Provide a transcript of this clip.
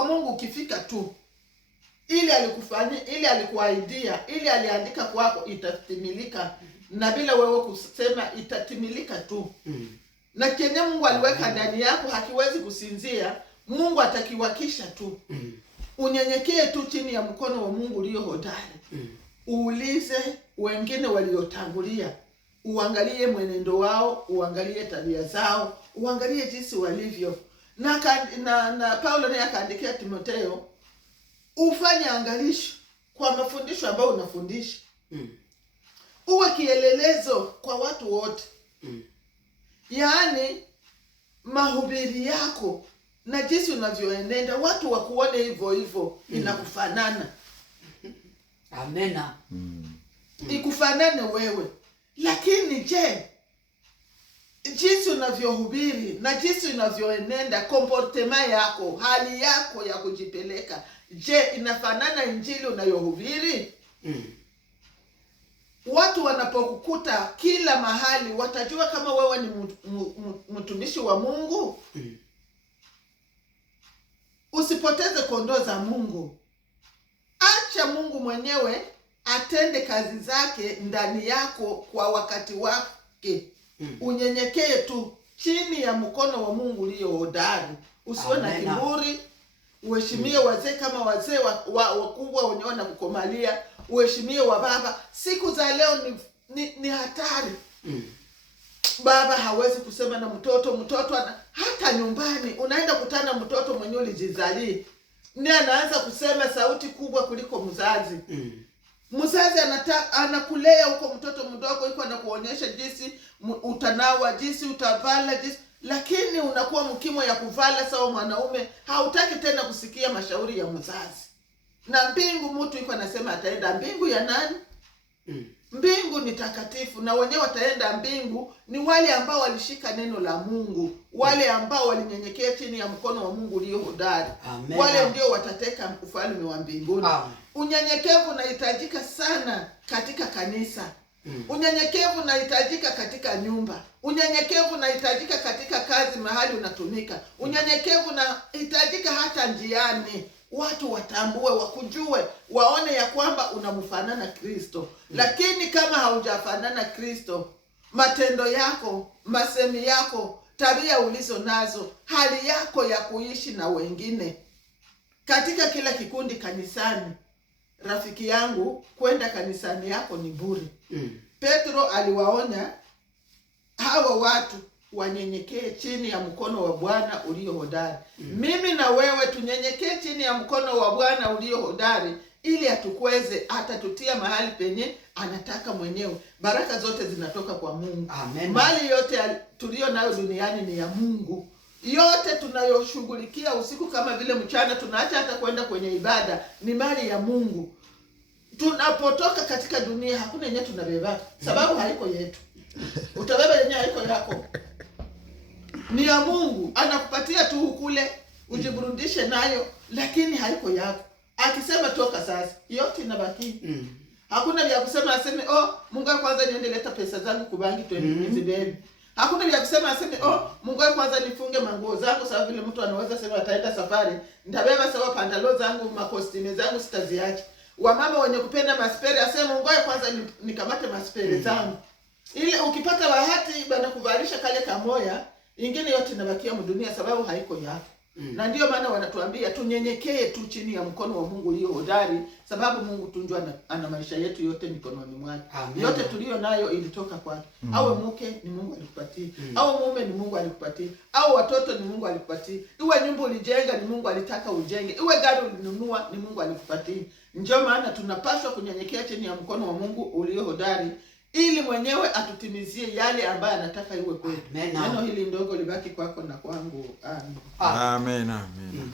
kwa Mungu ukifika tu, ili alikufanyia, ili alikuahidia, ili aliandika kwako itatimilika, na bila wewe kusema itatimilika tu. Na kenye Mungu aliweka ndani yako hakiwezi kusinzia. Mungu atakiwakisha tu. Unyenyekee tu chini ya mkono wa Mungu ulio hodari. Uulize wengine waliotangulia, uangalie mwenendo wao, uangalie tabia zao, uangalie jinsi walivyo. Na Paulo naye akaandikia Timotheo, ufanye angalisho kwa mafundisho ambayo unafundisha. Uwe kielelezo kwa watu wote. Yaani mahubiri yako na jinsi unavyoenenda watu wakuone hivyo hivyo, inakufanana. Amena. Ikufanane wewe. Lakini je, jinsi unavyohubiri na jinsi unavyoenenda, comportement yako, hali yako ya kujipeleka, je, inafanana injili unayohubiri? Watu wanapokukuta kila mahali watajua kama wewe ni mtumishi wa Mungu. Usipoteze kondoo za Mungu. Acha Mungu mwenyewe atende kazi zake ndani yako kwa wakati wake. Unyenyekee tu chini ya mkono wa Mungu ulio hodari. Usiwe na kiburi. Uheshimie wazee kama wazee wakubwa wenye wanakukomalia. Uheshimie wa baba. Siku za leo ni hatari. Baba hawezi kusema na mtoto hata nyumbani unaenda kutana mtoto mwenye ulijizalia, ni anaanza kusema sauti kubwa kuliko mzazi. Mzazi anakulea huko, mtoto mdogo yuko anakuonyesha jinsi utanawa, jinsi utavala, jinsi, lakini unakuwa mkimo ya kuvala sawa mwanaume, hautaki tena kusikia mashauri ya mzazi. Na mbingu mtu yuko anasema ataenda mbingu ya nani? Mbingu ni takatifu, na wenyewe wataenda mbingu ni wale ambao walishika neno la Mungu, wale ambao walinyenyekea chini ya mkono wa Mungu ulio hodari. Wale ndio watateka ufalme wa mbinguni. Unyenyekevu unahitajika sana katika kanisa. Unyenyekevu unahitajika katika nyumba. Unyenyekevu unahitajika katika kazi mahali unatumika. Unyenyekevu unahitajika hata njiani. Watu watambue, wakujue, waone ya kwamba unamfanana Kristo. Lakini kama haujafanana Kristo, matendo yako, masemi yako, tabia ulizo nazo, hali yako ya kuishi na wengine katika kila kikundi kanisani, rafiki yangu, kwenda kanisani yako ni bure. Petro aliwaonya hawa watu wanyenyekee chini ya mkono wa Bwana ulio hodari. Mimi na wewe tunyenyekee chini ya mkono wa Bwana ulio hodari, ili atukweze, atatutia mahali penye anataka mwenyewe. Baraka zote zinatoka kwa Mungu. Mali yote tulio nayo duniani ni ya Mungu. Yote tunayoshughulikia usiku kama vile mchana, tunaacha hata kwenda kwenye ibada, ni mali ya Mungu. Tunapotoka katika dunia hakuna yenye tunabeba, sababu haiko yetu. Utabeba yenye haiko yako, ni ya Mungu. Anakupatia tu ukule, ujiburudishe nayo, lakini haiko yako. Akisema toka sasa, yote inabaki. Hakuna vya kusema aseme, Mungu kwanza niende leta pesa zangu kubangi tuende. Hakuna vya kusema aseme, Mungu kwanza nifunge manguo zangu, sababu vile mtu anaweza sema ataenda safari, nitabeba sawa pandalo zangu, makostime zangu sitaziacha. Wamama wenye kupenda maspere aseme, Mungu kwanza nikamate maspere zangu. Ile ukipata bahati bana kuvalisha kale kamoya, ingine yote inabakia mdunia sababu haiko yako. Na ndio maana wanatuambia tunyenyekee tu chini ya mkono wa Mungu ulio hodari, sababu Mungu tunjua ana maisha yetu yote mikononi mwake. Yote tulio nayo ilitoka kwake. Awe mke ni Mungu alikupatia, au mume ni Mungu alikupatia, au watoto ni Mungu alikupatia, iwe nyumba ulijenga ni Mungu alitaka ujenge, iwe gari ulinunua ni Mungu alikupatia. Ndio maana tunapaswa kunyenyekea chini ya mkono wa Mungu ulio hodari, ili mwenyewe atutimizie yale ambayo anataka iwe kwetu. Neno hili ndogo libaki kwako na kwangu. Amen. Amen.